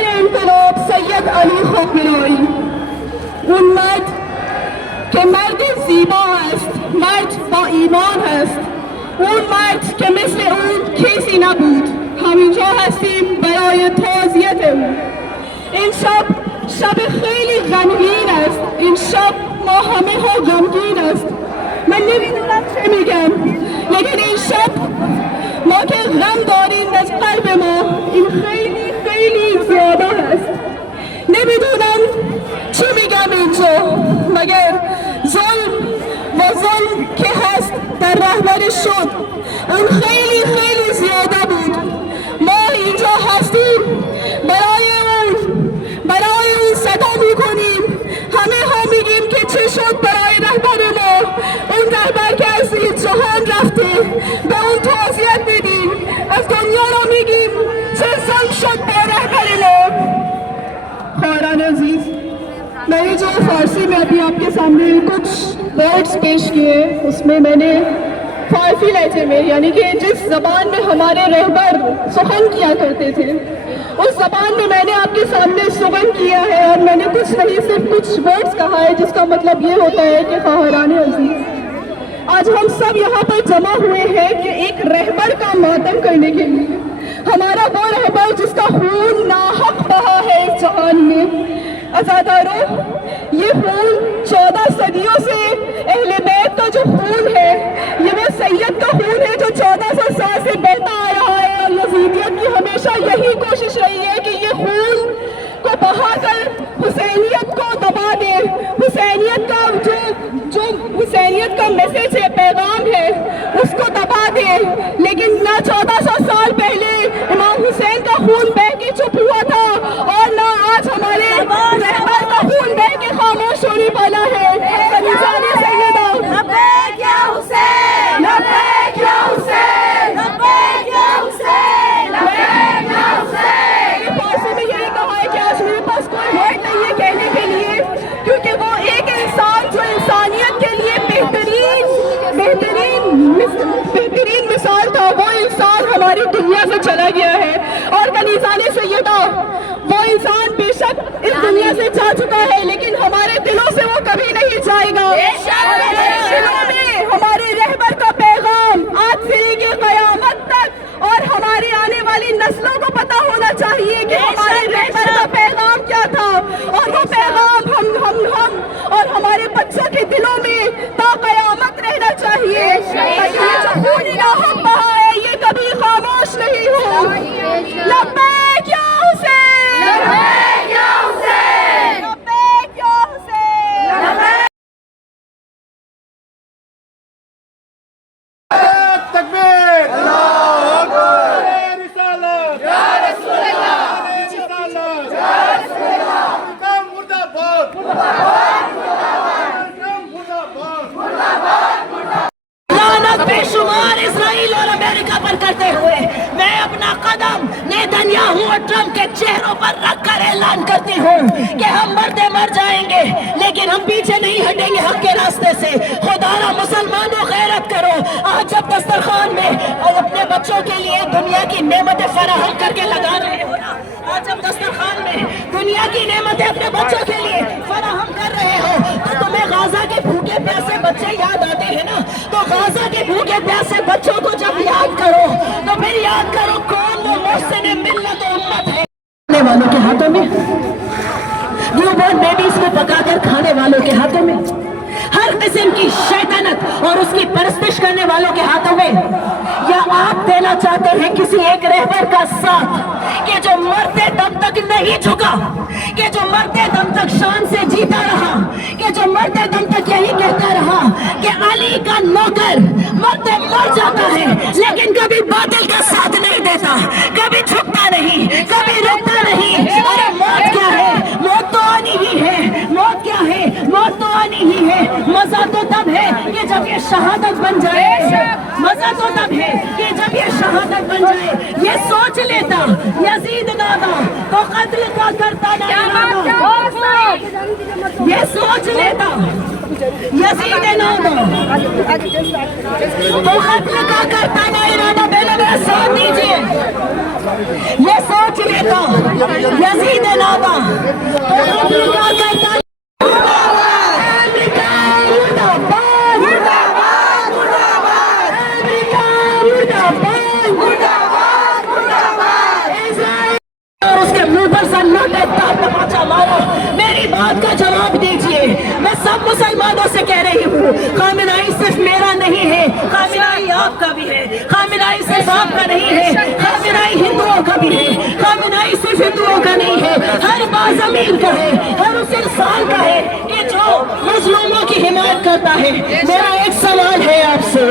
رهبر انقلاب سید علی خامنه‌ای، اون مرد که مرد زیبا است، مرد با ایمان است، اون مرد که مثل اون کسی نبود. همینجا هستیم برای تعزیت اون. این شب خیلی غمگین است، این شب ما همه ها غمگین است. من نمیدونم چه میگم، لیکن این شب ما که غم داریم از قلب ما، این خیلی خیلی زیاده است. نمیدونم چی میگم اینجا، مگر ظلم که هست در رهبر شد اون خیلی خیلی زیاده بود. ما اینجا هستیم برای اون صدا میکنیم، همه ها میگیم که چه شد برای رهبر ما، اون رهبر که از این جهان رفته، به اون تعزیت میدیم، از دنیا رو میگیم چه ظلم شد با رهبر ما. خواهران عزیز، میں نے جو فارسی میں ابھی آپ کے سامنے کچھ ورڈز پیش کیے، اس میں میں نے فارسی لہجے میں، یعنی کہ جس زبان میں ہمارے رہبر سخن کیا کرتے تھے، اس زبان میں نے آپ کے سامنے سخن کیا ہے، اور میں نے کچھ نہیں صرف کچھ ورڈز کہا ہے، جس کا مطلب یہ ہوتا ہے کہ خواہران عزیز، آج ہم سب یہاں پر جمع ہوئے ہیں کہ ایک رہبر کا ماتم کرنے کے لیے، ہمارا وہ رہبر جس کا خون ناحق بہا ہے اس جہان میں. عزاداروں، یہ خون 14 صدیوں سے اہل بیت کا جو خون ہے، یہ وہ سید کا خون ہے جو 1400 سال سے بہتا آ رہا ہے، اور یزیدیت کی ہمیشہ یہی کوشش رہی ہے کہ یہ خون کو بہا کر حسینیت کو دبا دے، حسینیت کا جو حسینیت کا میسج ہے، پیغام ہے، اس کو دبا دے. لیکن نہ 1400 سال پہلے امام حسین کا خون بہہ کے چپ ہوا تھا، اور نہ آج ہمارے رہبر کا خون بہہ کے خاموش ہونے والا ہے. کلیجان سیدہ لبیک یا حسین، لبیک یا حسین، لبیک یا حسین، لبیک یا حسین. فارسی میں یہی کہا ہے کہ آج میرے پاس کوئی ورڈ نہیں ہے کہنے کے لیے، کیونکہ وہ ایک انسان جو انسانیت کے لیے بہترین مثال تھا، وہ انسان ہماری دنیا سے چلا گیا ہے. اور کنیزان سیدہ، وہ انسان بے شک اس دنیا سے جا چکا ہے، لیکن ہمارے دلوں سے وہ کبھی نہیں جائے گا. دلوں میں ہمارے رہبر کا پیغام آج سے لے کے قیامت تک، اور ہماری آنے والی نسلوں کو پتا ہونا چاہیے کہ ہمارے رہبر کا پیغام کیا تھا، اور وہ پیغام ہم اور ہمارے بچوں کے دلوں میں تا قیامت رہنا چاہیے. یہ جو خون ناحق بہا ہے، یہ کبھی خاموش نہیں ہو. لبیک یا حسین، لبیک یا حسین، لبیک یا حسین، لبیک. تکبیر، اللہ اکبر، رسالت یا رسول اللہ، رسالت یا رسول اللہ. حکام مردہ باد، مردہ باد، مردہ باد، مردہ باد، مردہ باد، مردہ. لعنت بے شمار اسرائیل اور امریکہ پر کرتے ہوئے میں اپنا قدم نیتنیاہو اور ٹرمپ کے چہروں پر رکھ کر اعلان کرتی ہوں کہ ہم مرتے مر جائیں گے، لیکن ہم پیچھے نہیں ہٹیں گے حق کے راستے سے. خدا را مسلمانوں غیرت کرو. آج جب دسترخوان میں اور اپنے بچوں کے لیے دنیا کی نعمتیں فراہم کر کے لگا رہے ہو نا، آج جب دسترخوان میں دنیا کی نعمتیں اپنے بچوں کے لیے فراہم کر رہے ہو، تو تمہیں غازہ کے بھوکے پیاسے بچے یاد آتے ہیں نا. تو غازہ کے بھوکے پیاسے بچوں کو جب یاد کرو تو پھر یاد کرو کون وہ محسن ملت و امت ہے. کھانے والوں کے ہاتھوں میں، نیو بورن بیبیز کو پکا کر کھانے والوں کے ہاتھوں میں، ہر قسم کی شیطنت اور اس کی پرستش کرنے والوں کے ہاتھوں میں، یا آپ دینا چاہتے ہیں کسی ایک رہبر کا ساتھ کہ جو مرتے دم تک نہیں جھکا، کہ جو مرتے دم تک شان سے جیتا رہا، کہ جو مرتے دم تک یہی کہتا رہا کہ علی کا نوکر مرتے مر جاتا ہے لیکن کبھی باطل کا ساتھ نہیں دیتا، کبھی جھکتا نہیں، کبھی رکتا نہیں. ارے موت کیا ہے؟ موت تو آنی ہی ہے. موت کیا ہے؟ موت تو آنی ہی ہے. مزہ تو تب ہے کہ جب یہ شہادت بن جائے، مزہ تو تب ہے کہ جب یہ شہادت بن جائے. یہ سوچ لیتا یزید نادا تو قتل کا کرتا نہ ارادہ، یہ سوچ لیتا یزید نادا تو قتل کا کرتا نہ ارادہ. پہلے میرا ساتھ دیجیے. یہ سوچ لیتا यजीद नामा। तो अमेरिका कहता है अमेरिका मुर्दाबाद, मुर्दाबाद, मुर्दाबाद, अमेरिका मुर्दाबाद, मुर्दाबाद, मुर्दाबाद, इजराइल और उसके मुंह पर सन्नाटे ताप तमाचा मारो। मेरी बात का जवाब दीजिए। मैं सब मुसलमानों से कह रही हूँ, खामिनाई सिर्फ मेरा नहीं है, खामिनाई आपका भी है, खामिनाई सिर्फ आपका नहीं है, खामिनाई हिंदुओं का भी है, खामिनाई सिर्फ हिंदुओं का नहीं है, हर बाज़मीर का है, हर उस इंसान का है कि जो मजलूमों की हिमायत करता है। मेरा एक सवाल है आपसे,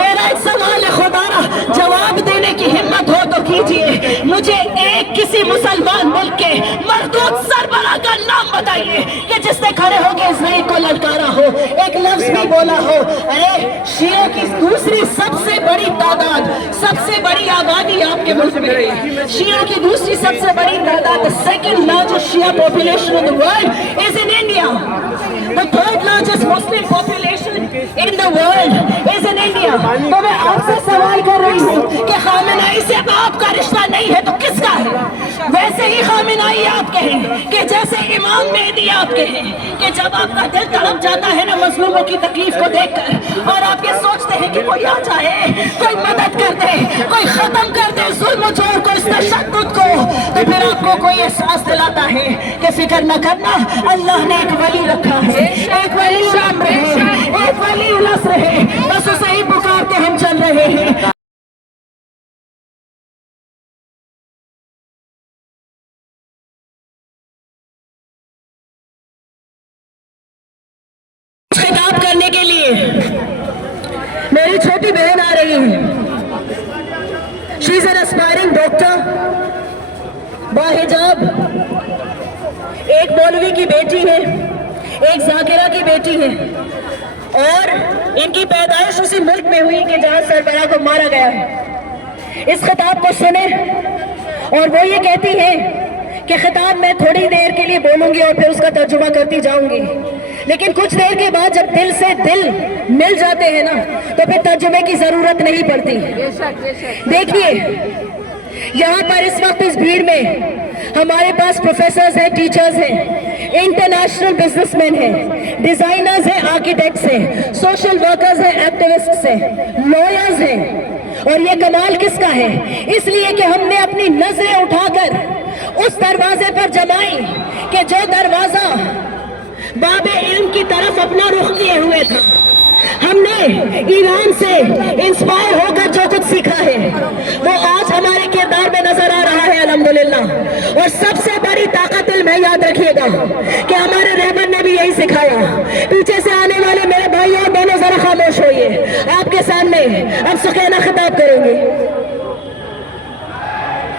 मेरा एक सवाल है, खुदारा जवाब देने की हिम्मत हो तो कीजिए। मुझे एक किसी मुसलमान मुल्क के मरदूद सरबराह का नाम बताइए कि जिसने खड़े होकर इजराइल को ललकारा हो, एक लफ्ज भी बोला हो। अरे शियों की दूसरी सबसे बड़ी तादाद, सबसे बड़ी आबादी आपके मुल्क में है। शियों की दूसरी सबसे बड़ी तादाद, the second largest Shia population in the world is in India. The third largest Muslim population in the world is in India. तो मैं आपसे सवाल कर रही हूँ कि खामिनाई से आपका रिश्ता नहीं है तो किसका है? वैसे ही खामिनाई आप कहें कि जैसे इमाम मेहदी आप कहें कि जब आपका दिल तड़प जाता है ना मजलूमों की तकलीफ को देखकर और आप ये सोचते हैं कि कोई आ जाए, कोई मदद कर दे, कोई खत्म कर दे जुल्म जोर को, इस तशद्दुद को, तो फिर आपको कोई एहसास दिलाता है कि फिक्र न करना, अल्लाह ने एक वली रखा है, एक वली शाम रहे, एक वली उलस रहे, बस उसे ही पुकार के हम चल रहे हैं। खिताब करने के लिए मेरी छोटी बहन आ रही है। She is an aspiring doctor, बाहिजाब, एक मौलवी की बेटी है, एक जाकिरा की बेटी है और इनकी पैदाइश उसी मुल्क में हुई कि जहां सरबराह को मारा गया है। इस खिताब को सुने और वो ये कहती है कि खिताब मैं थोड़ी देर के लिए बोलूंगी और फिर उसका तर्जुमा करती जाऊंगी, लेकिन कुछ देर के बाद जब दिल से दिल मिल जाते हैं ना तो फिर तर्जुमे की जरूरत नहीं पड़ती। देखिए यहाँ पर इस वक्त इस भीड़ में हमारे पास प्रोफेसर्स हैं, टीचर्स हैं, इंटरनेशनल बिजनेसमैन हैं, डिजाइनर्स हैं, आर्किटेक्ट्स हैं, सोशल वर्कर्स हैं, एक्टिविस्ट्स हैं, लॉयर्स हैं। और ये कमाल किसका है? इसलिए कि हमने अपनी नजरें उठाकर उस दरवाजे पर जमाई कि जो दरवाजा बाबे इल्म की तरफ अपना रुख किए हुए था। हमने ईरान से इंस्पायर होकर जो कुछ सीखा है वो आज हमारे किरदार में नजर आ रहा है अल्हम्दुलिल्लाह। और सबसे बड़ी ताकत इल्म है, याद रखिएगा कि हमारे रहबर ने भी यही सिखाया। पीछे से आने वाले मेरे भाई और बहनों जरा खामोश होइए, आपके सामने अब सुखैना खिताब करेंगे।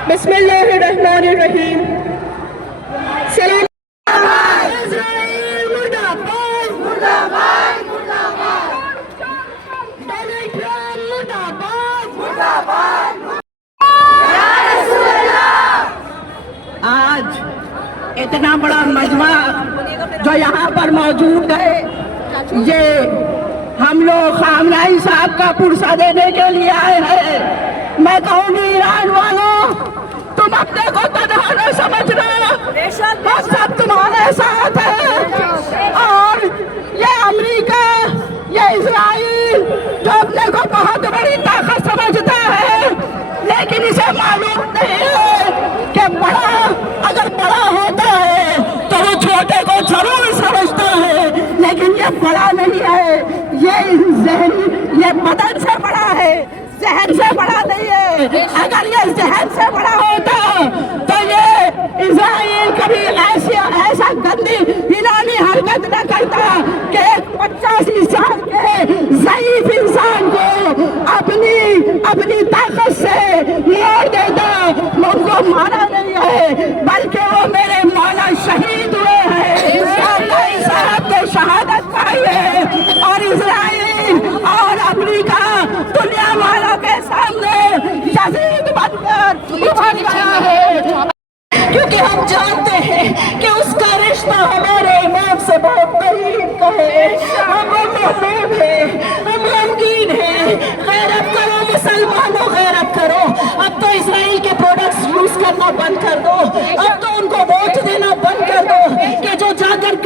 बिस्मिल्लाहिर्रहमानिर्रहीम। सलाम। इज़राइल मुर्दाबाद, मुर्दाबाद, मुर्दाबाद। डोनाल्ड ट्रम्प मुर्दाबाद, मुर्दाबाद। या रसूल अल्लाह। आज इतना बड़ा मजमा जो यहाँ पर मौजूद है, ये हम लोग खामनाई साहब का पुरसा देने के लिए आए हैं। मैं कहूँगी ईरान वालों, तुम अपने को तनहा न समझना, हम सब तुम्हारे साथ हैं। और ये अमेरिका, ये इजराइल जो अपने को बहुत बड़ी ताकत समझता है, लेकिन इसे मालूम नहीं है कि बड़ा अगर बड़ा होता है तो वो छोटे को जरूर समझता है, लेकिन ये बड़ा नहीं है, ये जहन, ये बदन से बड़ा है, जहन से बड़ा नहीं है। अगर ये जहन से बड़ा होता तो ये इज़राइल कभी ऐसा गंदी हिलानी हरकत न करता कि एक 85 साल के ज़ईफ इंसान को अपनी ताकत से मार देता। उनको मारा नहीं है, बल्कि वो मेरे मौला शहीद हुए हैं, साहब ने शहादत पाई है। और इज़राइल और अमेरिका दुनिया वालों के सामने यजीद बनकर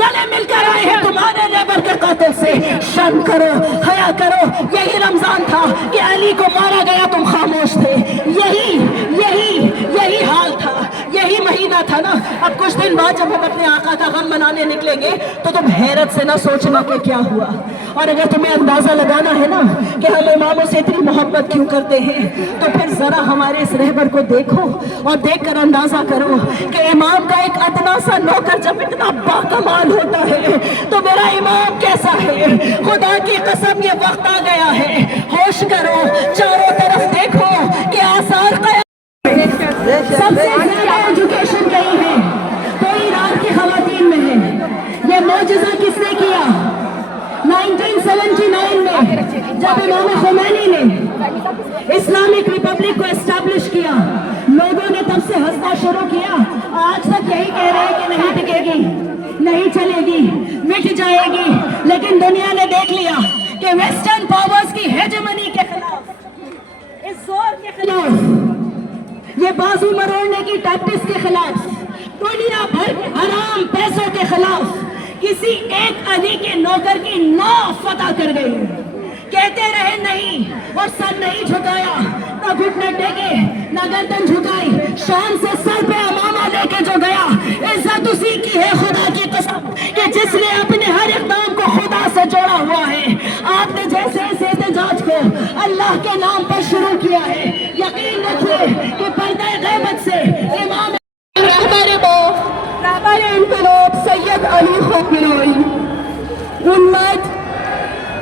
गले मिलकर आए हैं तुम्हारे लेबर के कातिल से। शर्म करो, हया करो। यही रमजान था कि अली को मारा गया, तुम खामोश थे। यही हाल था, यही महीना था ना। अब कुछ दिन बाद जब हम अपने आका का गम मनाने निकलेंगे तो तुम हैरत से ना सोचना कि क्या हुआ। और अगर तुम्हें अंदाजा लगाना है ना कि हम इमामों से इतनी मोहब्बत क्यों करते हैं, तो फिर जरा हमारे इस रहबर को देखो और देखकर अंदाजा करो कि इमाम का एक अदना सा नौकर जब इतना बाकमाल होता है तो मेरा इमाम कैसा है। खुदा की कसम ये वक्त आ गया है, होश करो, चारों तरफ देखो कि आसार सबसे ज्यादा एजुकेशन कहीं है तो ईरान की खवातीन में है। ये मौजज़ा किसने किया? 1979 में जब इमाम खुमैनी ने इस्लामिक रिपब्लिक को एस्टैब्लिश किया, लोगों ने तब से हंसना शुरू किया। आज तक यही कह रहे हैं कि नहीं टिकेगी, नहीं चलेगी, मिट जाएगी। लेकिन दुनिया ने देख लिया कि वेस्टर्न पावर्स की हेजेमनी के खिलाफ, इस जोर के खिलाफ, ये बाजू मरोड़ने की टैक्टिक्स के खिलाफ, दुनिया भर के हराम पैसों के खिलाफ किसी एक अली के नौकर की 9 फतह कर गई। कहते रहे नहीं और सर नहीं झुकाया, ना घुटने टेके, ना गर्दन झुकाई, शान से सर पे अमामा लेके जो गया। इज्जत उसी की है खुदा की कसम कि जिसने अपने हर इक़दाम को खुदा से जोड़ा हुआ है। आपने जैसे इस एहतजाज को अल्लाह के नाम पर शुरू किया है, यकीन रखिए कि पर्दे गैबत से इमाम रहबर इंकलाब सैयद अली खामनेई उन मर्द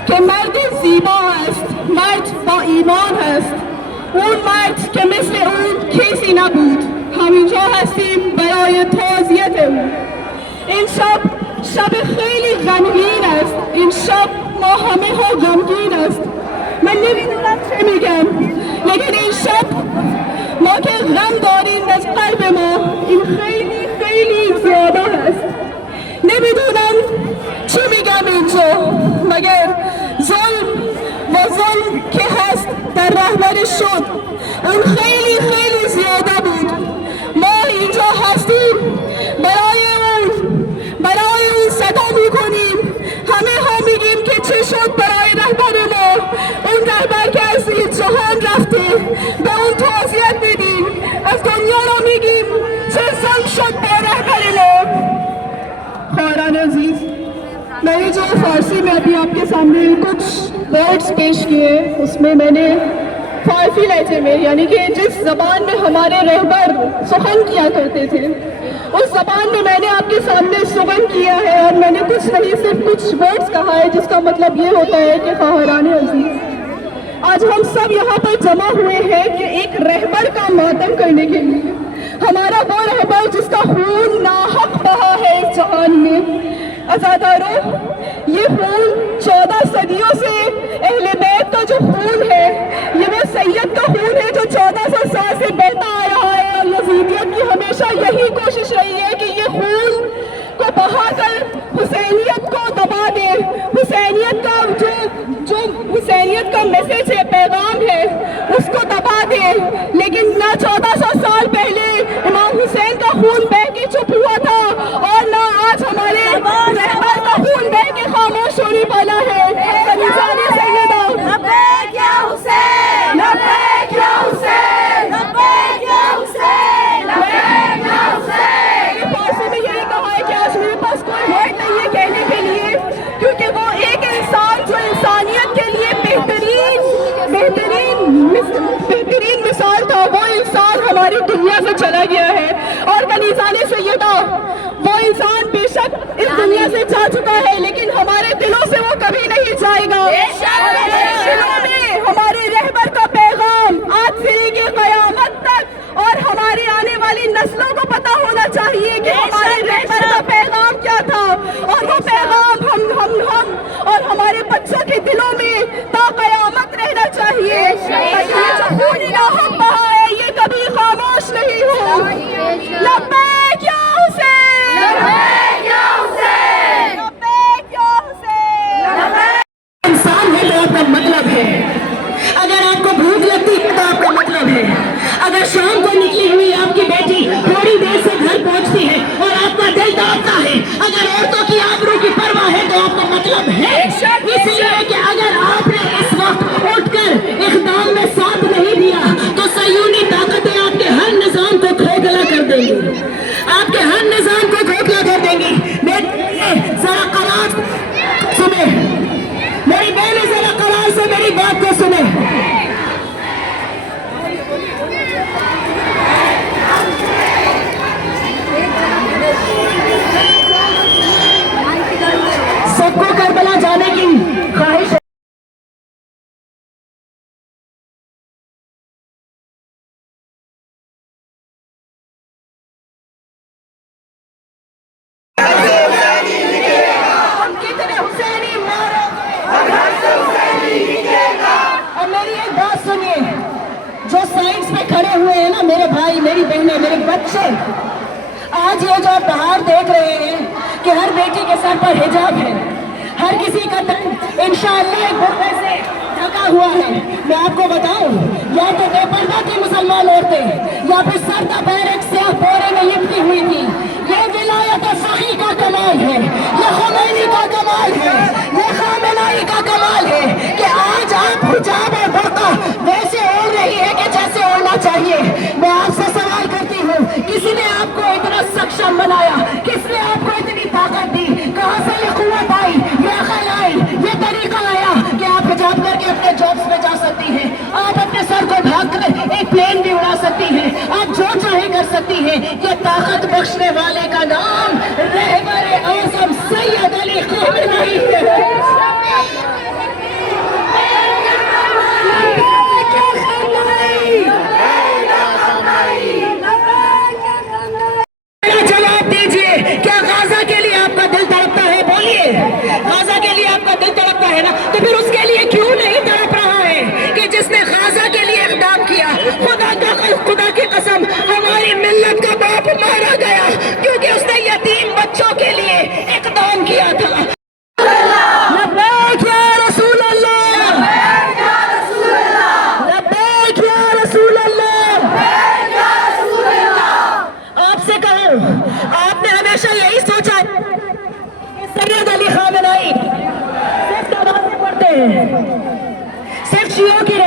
که مرد زیبا است، مرد با ایمان است، اون مرد که مثل اون کسی نبود. همینجا هستیم برای تعزیت اون. این شب خیلی غمگین است، این شب ما همه ها غمگین است. من نمیدونم چه میگم، لیکن این شب ما که غم داریم از قلب ما، این خیلی خیلی زیاده است. نمیدونم چی میگم اینجا مگر ظلم و ظلم که هست در رهبر شد اون خیلی خیلی زیاده بود. ما اینجا هستیم برای اون صدا میکنیم، همه ها میگیم که چه شد برای رهبر ما. اون رهبر که از این جهان رفته به اون تعزیت میدیم، از دنیا رو میگیم چه ظلم شد با رهبر ما. خواهران عزیز، میں نے جو فارسی میں ابھی آپ کے سامنے کچھ ورڈز پیش کیے، اس میں میں نے فارسی لہجے میں، یعنی کہ جس زبان میں ہمارے رہبر سخن کیا کرتے تھے، اس زبان میں نے آپ کے سامنے سخن کیا ہے، اور میں نے کچھ نہیں صرف کچھ ورڈز کہا ہے، جس کا مطلب یہ ہوتا ہے کہ خواہران عزیز، آج ہم سب یہاں پر جمع ہوئے ہیں کہ ایک رہبر کا ماتم کرنے کے لیے، ہمارا وہ رہبر جس کا خون ناحق بہا ہے اس جہان میں۔ عزاداروں، یہ خون 14 صدیوں سے اہل بیت کا جو خون ہے، یہ وہ سید کا خون ہے جو 1400 سال سے بہتا آ رہا ہے، اور یزیدیت کی ہمیشہ یہی کوشش رہی ہے کہ یہ خون کو بہا کر حسینیت کو دبا دے، حسینیت کا جو حسینیت کا میسج ہے، پیغام ہے، اس کو دبا دے۔ لیکن نہ 1400 سال پہلے امام حسین کا خون بہہ کے چپ ہوا تھا، اور نہ آج ہمارے رہبر کا خون بہہ کے خاموش ہونے والا ہے۔ کنیزان سیدہ لبیک یا حسین، لبیک یا حسین، لبیک یا حسین، لبیک یا حسین۔ فارسی میں یہی کہا ہے کہ آج میرے پاس کوئی ورڈ نہیں ہے کہنے کے لیے، کیونکہ وہ ایک انسان جو انسانیت کے لیے بہترین مثال تھا، وہ انسان ہماری دنیا سے چلا گیا ہے۔ اور کنیزان سیدہ، وہ انسان بے شک اس دنیا سے جا چکا ہے، لیکن ہمارے دلوں سے وہ کبھی نہیں جائے گا۔ دلوں میں ہمارے رہبر کا پیغام آج سے لے کے قیامت تک، اور ہماری آنے والی نسلوں کو پتا ہونا چاہیے کہ ہمارے رہبر کا پیغام کیا تھا، اور وہ پیغام ہم اور ہمارے بچوں کے دلوں میں تا قیامت رہنا چاہیے۔ یہ جو خون ناحق بہا ہے، یہ کبھی خاموش نہیں ہو۔ لبیک یا حسین، لبیک یا حسین، لبیک یا حسین۔ انسان ہے تو آپ کا مطلب ہے، اگر آپ کو بھوک لگتی ہے تو آپ کا مطلب ہے، اگر شام کو نکلی ہوئی آپ کی بیٹی تھوڑی دیر سے گھر پہنچتی ہے اور آپ کا دل دوڑتا ہے، اگر عورتوں کی बहनें, मेरे बच्चे, आज ये जो आप बाहर देख रहे हैं कि हर बेटी के सर पर हिजाब है, हर किसी का तन इंशाअल्लाह एक बुर्के से ढका हुआ है। मैं आपको बताऊं, या तो बेपर्दा थी मुसलमान औरतें या फिर सर का पैर एक स्याह बोरे में लिपटी हुई थी। ये विलायत सही का कमाल है, ये खुमैनी का कमाल है, ये खामेनेई का कमाल है कि आज आप हिजाब और बुर्का वैसे ओढ़ रही है कि जैसे ओढ़ना चाहिए। मैं आपसे सवाल करती हूँ, किसी ने आपको इतना सक्षम बनाया? किसने आपको इतनी ताकत दी? कहाँ से ये कुव्वत आई, ये अकल आई, ये तरीका आया कि आप हिजाब करके अपने जॉब्स पे जा सकती हैं, आप अपने सर को ढक कर एक प्लेन भी उड़ा सकती हैं, आप जो चाहे कर सकती हैं। ये ताकत बख्शने वाले का नाम रहबर आज़म सैयद अली खामेनेई है। जवाब दीजिए, क्या गाजा के लिए आपका दिल तड़पता है? बोलिए, गाजा के लिए आपका दिल तड़पता है ना, तो फिर उसके लिए क्यों नहीं तड़प रहा है कि जिसने गाजा के लिए इक़दाम किया? खुदा की कसम, हमारी मिल्लत का बाप मारा गया क्योंकि उसने यतीम बच्चों के लिए इक़दाम किया था। लब्बैक या रसूल अल्लाह, लब्बैक या रसूल अल्लाह। आपसे कहूं, आपने हमेशा यही सोचा कि सैयद अली खामेनेई सिर्फ नमाज़ें पढ़ते हैं, सिर्फ शियों की